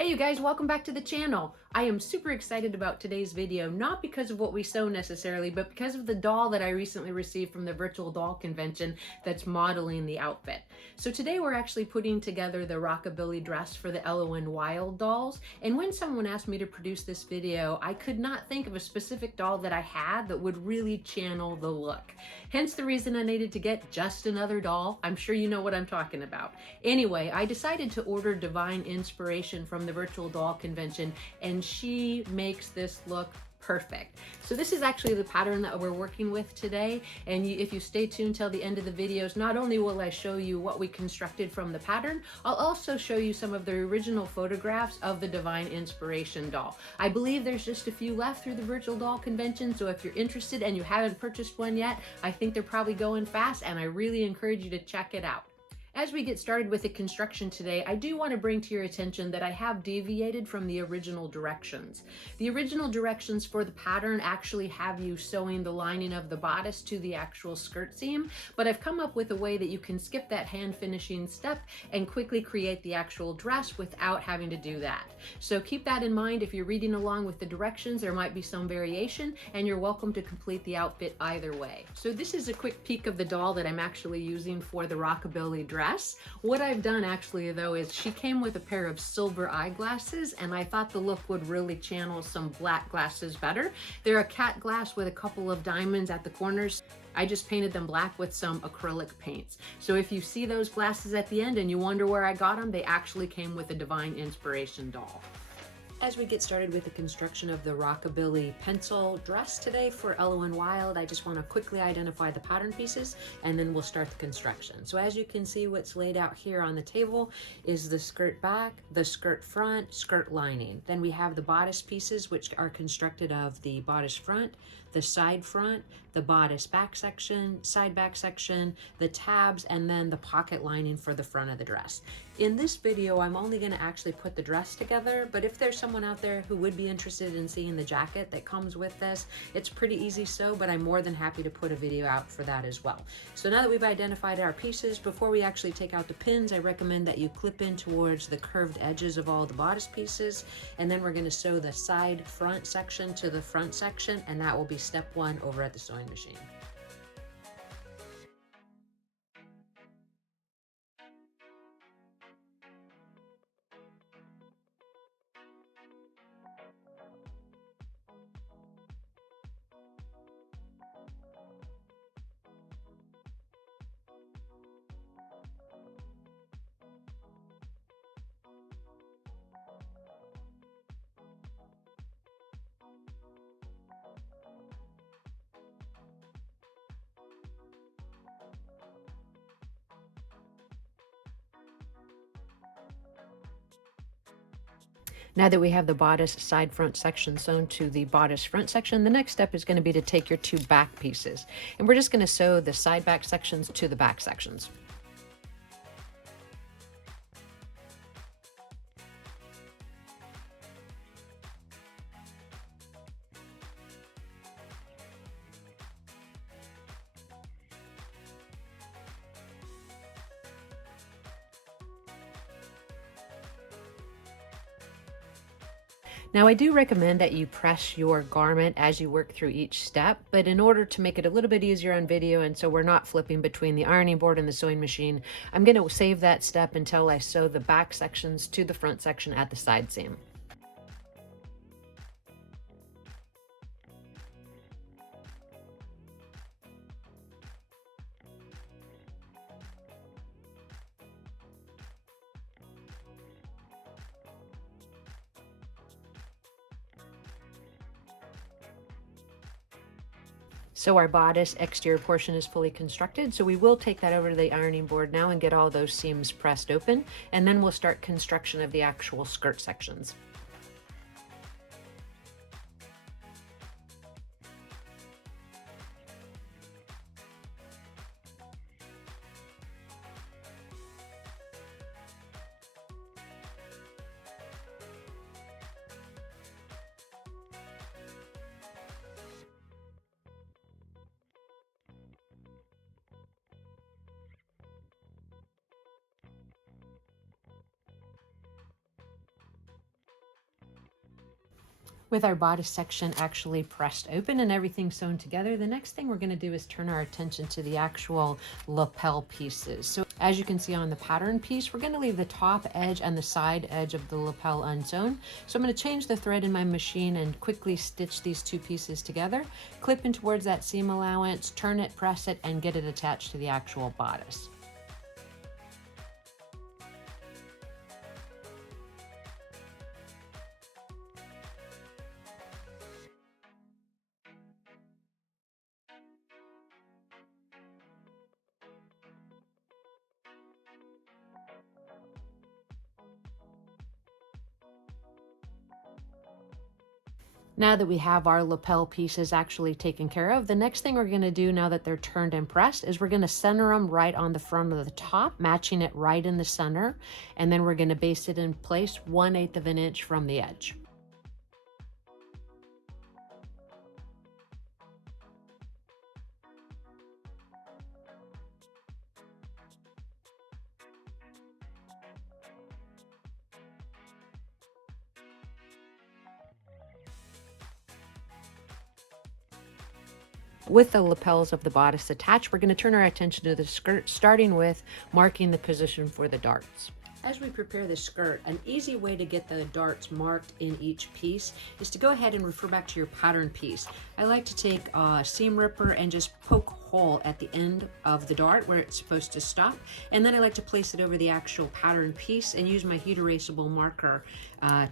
Hey you guys, welcome back to the channel. I am super excited about today's video, not because of what we sew necessarily, but because of the doll that I recently received from the virtual doll convention that's modeling the outfit. So today we're actually putting together the Rockabilly dress for the Ellowyne Wilde dolls, and when someone asked me to produce this video, I could not think of a specific doll that I had that would really channel the look. Hence the reason I needed to get just another doll. I'm sure you know what I'm talking about. Anyway, I decided to order Divine Inspiration from the virtual doll convention, and she makes this look perfect. So this is actually the pattern that we're working with today, and if you stay tuned till the end of the videos, not only will I show you what we constructed from the pattern, I'll also show you some of the original photographs of the Divine Inspiration doll. I believe there's just a few left through the virtual doll convention, so if you're interested and you haven't purchased one yet, I think they're probably going fast, and I really encourage you to check it out. As we get started with the construction today, I do want to bring to your attention that I have deviated from the original directions. The original directions for the pattern actually have you sewing the lining of the bodice to the actual skirt seam, but I've come up with a way that you can skip that hand finishing step and quickly create the actual dress without having to do that. So keep that in mind. If you're reading along with the directions, there might be some variation, and you're welcome to complete the outfit either way. So this is a quick peek of the doll that I'm actually using for the Rockabilly dress. What I've done actually though is she came with a pair of silver eyeglasses, and I thought the look would really channel some black glasses better. They're a cat glass with a couple of diamonds at the corners. I just painted them black with some acrylic paints. So if you see those glasses at the end and you wonder where I got them, they actually came with a Divine Inspiration doll. As we get started with the construction of the Rockabilly pencil dress today for Ellowyne Wilde, I just want to quickly identify the pattern pieces, and then we'll start the construction. So as you can see, what's laid out here on the table is the skirt back, the skirt front, skirt lining. Then we have the bodice pieces, which are constructed of the bodice front, the side front, the bodice back section, side back section, the tabs, and then the pocket lining for the front of the dress. In this video, I'm only going to actually put the dress together, but if there's someone out there who would be interested in seeing the jacket that comes with this, it's pretty easy sew, but I'm more than happy to put a video out for that as well. So now that we've identified our pieces, before we actually take out the pins, I recommend that you clip in towards the curved edges of all the bodice pieces, and then we're going to sew the side front section to the front section, and that will be step one over at the sewing machine. Now that we have the bodice side front section sewn to the bodice front section, the next step is going to be to take your two back pieces, and we're just going to sew the side back sections to the back sections. Now I do recommend that you press your garment as you work through each step, but in order to make it a little bit easier on video and so we're not flipping between the ironing board and the sewing machine, I'm going to save that step until I sew the back sections to the front section at the side seam. So our bodice exterior portion is fully constructed, so we will take that over to the ironing board now and get all those seams pressed open, and then we'll start construction of the actual skirt sections. With our bodice section actually pressed open and everything sewn together, the next thing we're going to do is turn our attention to the actual lapel pieces. So as you can see on the pattern piece, we're going to leave the top edge and the side edge of the lapel unsewn. So I'm going to change the thread in my machine and quickly stitch these two pieces together, clip in towards that seam allowance, turn it, press it, and get it attached to the actual bodice. Now that we have our lapel pieces actually taken care of, the next thing we're going to do now that they're turned and pressed is we're going to center them right on the front of the top, matching it right in the center, and then we're going to base it in place 1/8 of an inch from the edge. With the lapels of the bodice attached, we're going to turn our attention to the skirt, starting with marking the position for the darts. As we prepare the skirt, an easy way to get the darts marked in each piece is to go ahead and refer back to your pattern piece. I like to take a seam ripper and just poke a hole at the end of the dart where it's supposed to stop, and then I like to place it over the actual pattern piece and use my heat erasable marker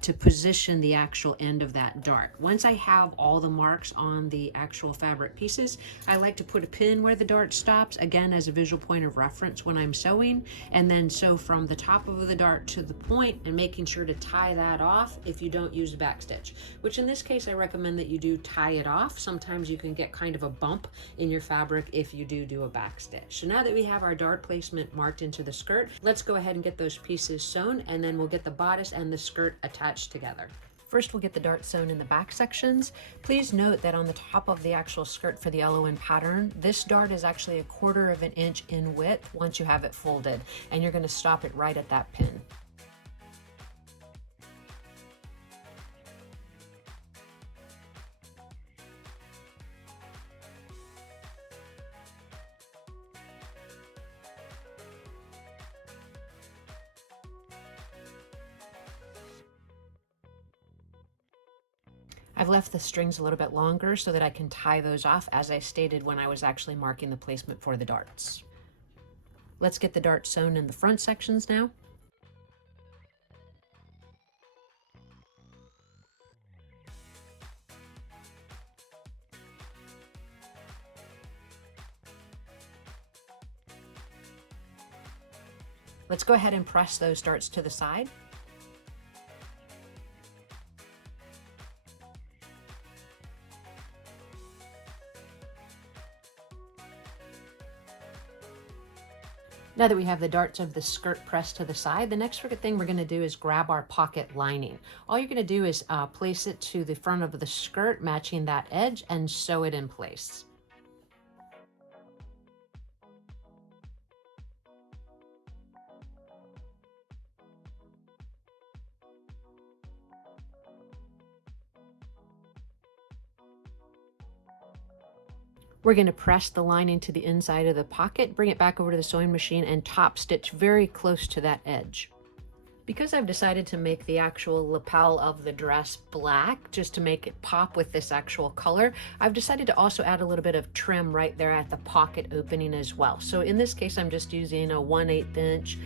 to position the actual end of that dart. Once I have all the marks on the actual fabric pieces, I like to put a pin where the dart stops, again as a visual point of reference when I'm sewing, and then sew from the top of the dart to the point, and making sure to tie that off if you don't use a back stitch, which in this case I recommend that you do tie it off. Sometimes you can get kind of a bump in your fabric if you do a back stitch. So now that we have our dart placement marked into the skirt, let's go ahead and get those pieces sewn, and then we'll get the bodice and the skirt attached together. First, we'll get the dart sewn in the back sections. Please note that on the top of the actual skirt for the Ellowyne pattern, this dart is actually 1/4 of an inch in width once you have it folded, and you're going to stop it right at that pin. I've left the strings a little bit longer so that I can tie those off as I stated when I was actually marking the placement for the darts. Let's get the darts sewn in the front sections now. Let's go ahead and press those darts to the side. Now that we have the darts of the skirt pressed to the side, the next thing we're going to do is grab our pocket lining. All you're going to do is place it to the front of the skirt, matching that edge, and sew it in place. We're going to press the lining to the inside of the pocket, bring it back over to the sewing machine, and top stitch very close to that edge. Because I've decided to make the actual lapel of the dress black, just to make it pop with this actual color, I've decided to also add a little bit of trim right there at the pocket opening as well. So in this case, I'm just using a 1/8 inch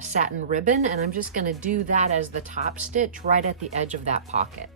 satin ribbon, and I'm just going to do that as the top stitch right at the edge of that pocket.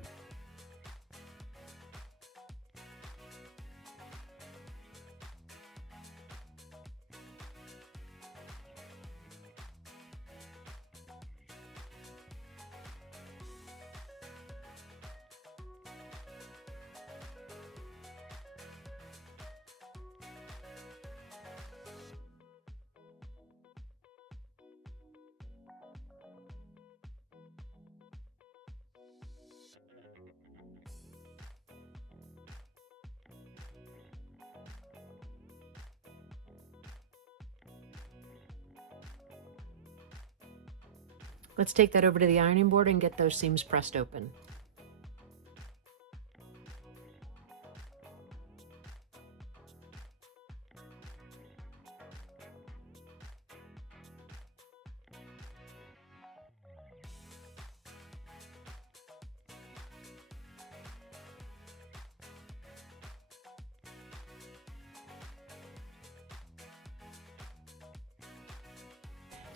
Let's take that over to the ironing board and get those seams pressed open.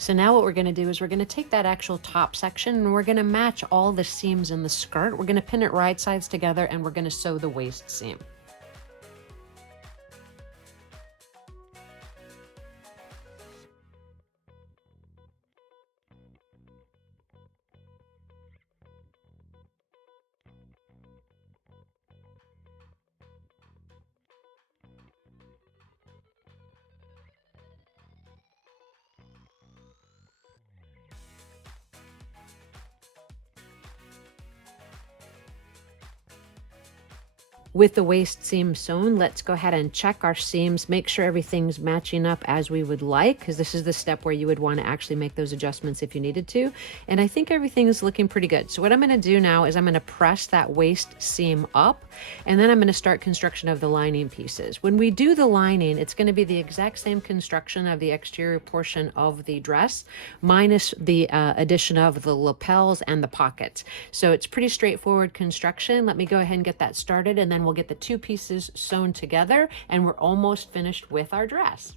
So now what we're going to do is we're going to take that actual top section and we're going to match all the seams in the skirt. We're going to pin it right sides together and we're going to sew the waist seam. With the waist seam sewn, let's go ahead and check our seams, make sure everything's matching up as we would like, because this is the step where you would want to actually make those adjustments if you needed to. And I think everything is looking pretty good. So what I'm going to do now is I'm going to press that waist seam up, and then I'm going to start construction of the lining pieces. When we do the lining, it's going to be the exact same construction of the exterior portion of the dress, minus the addition of the lapels and the pockets. So it's pretty straightforward construction. Let me go ahead and get that started, and then we'll get the two pieces sewn together and we're almost finished with our dress.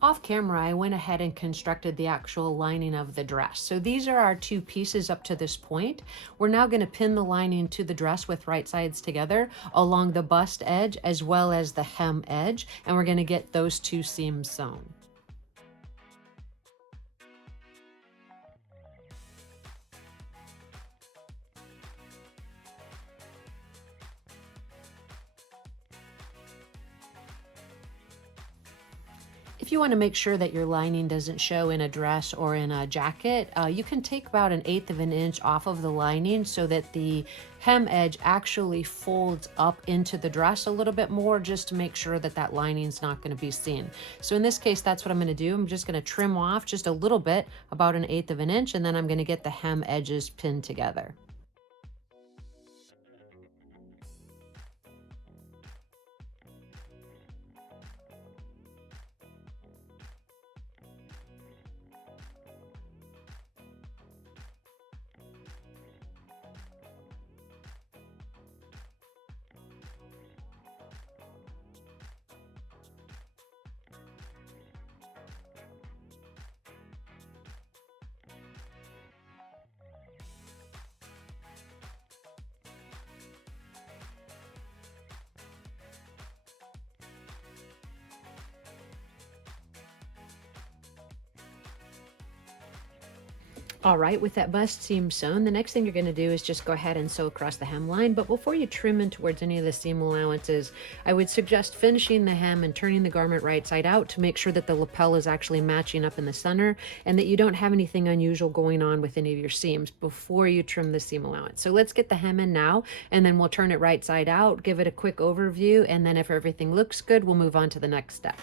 Off camera, I went ahead and constructed the actual lining of the dress. So these are our two pieces up to this point. We're now going to pin the lining to the dress with right sides together along the bust edge as well as the hem edge, and we're going to get those two seams sewn. If you want to make sure that your lining doesn't show in a dress or in a jacket, you can take about 1/8 of an inch off of the lining so that the hem edge actually folds up into the dress a little bit more, just to make sure that that lining's not going to be seen. So in this case, that's what I'm going to do. I'm just going to trim off just a little bit, about 1/8 of an inch, and then I'm going to get the hem edges pinned together. All right, with that bust seam sewn, the next thing you're going to do is just go ahead and sew across the hemline. But before you trim in towards any of the seam allowances, I would suggest finishing the hem and turning the garment right side out to make sure that the lapel is actually matching up in the center and that you don't have anything unusual going on with any of your seams before you trim the seam allowance. So let's get the hem in now, and then we'll turn it right side out, give it a quick overview, and then if everything looks good, we'll move on to the next step.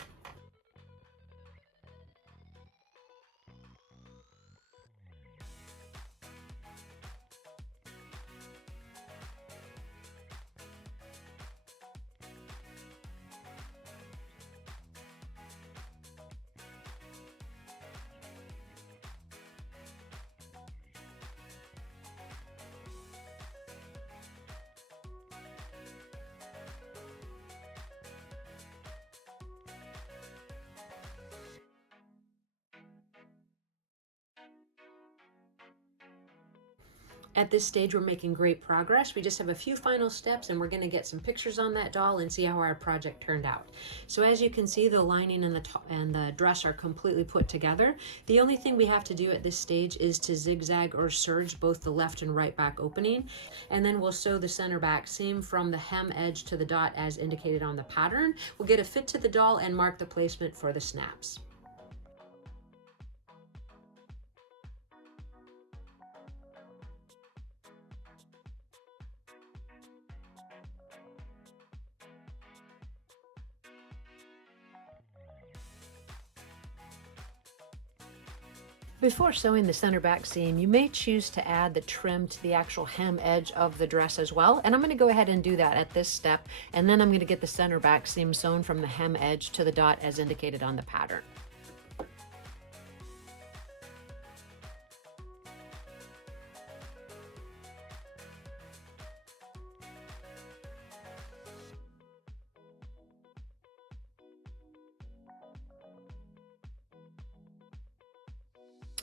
At this stage, we're making great progress. We just have a few final steps and we're going to get some pictures on that doll and see how our project turned out. So as you can see, the lining and the dress are completely put together. The only thing we have to do at this stage is to zigzag or serge both the left and right back opening, and then we'll sew the center back seam from the hem edge to the dot as indicated on the pattern. We'll get a fit to the doll and mark the placement for the snaps. Before sewing the center back seam, you may choose to add the trim to the actual hem edge of the dress as well. And I'm going to go ahead and do that at this step. And then I'm going to get the center back seam sewn from the hem edge to the dot as indicated on the pattern.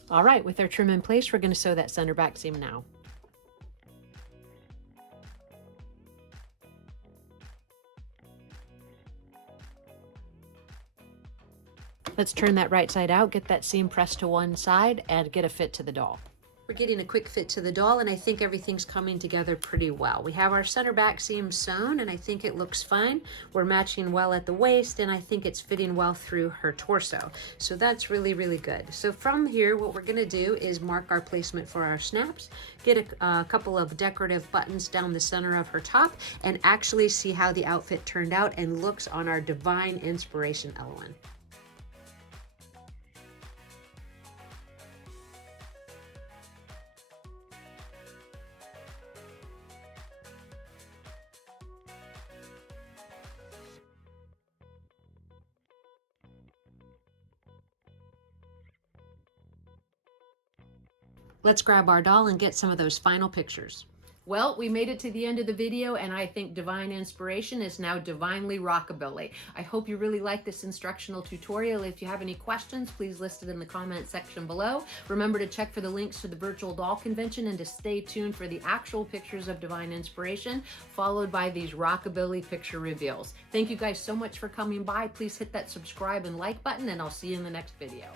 All right, with our trim in place, we're going to sew that center back seam now. Let's turn that right side out, get that seam pressed to one side, and get a fit to the doll. We're getting a quick fit to the doll, and I think everything's coming together pretty well. We have our center back seam sewn, and I think it looks fine. We're matching well at the waist, and I think it's fitting well through her torso. So that's really, really good. So from here, what we're gonna do is mark our placement for our snaps, get a couple of decorative buttons down the center of her top, and actually see how the outfit turned out and looks on our Divine Inspiration Ellowyne. Let's grab our doll and get some of those final pictures. Well, we made it to the end of the video, and I think Divine Inspiration is now divinely rockabilly. I hope you really like this instructional tutorial. If you have any questions, please list it in the comment section below. Remember to check for the links to the virtual doll convention and to stay tuned for the actual pictures of Divine Inspiration, followed by these rockabilly picture reveals. Thank you guys so much for coming by. Please hit that subscribe and like button, and I'll see you in the next video.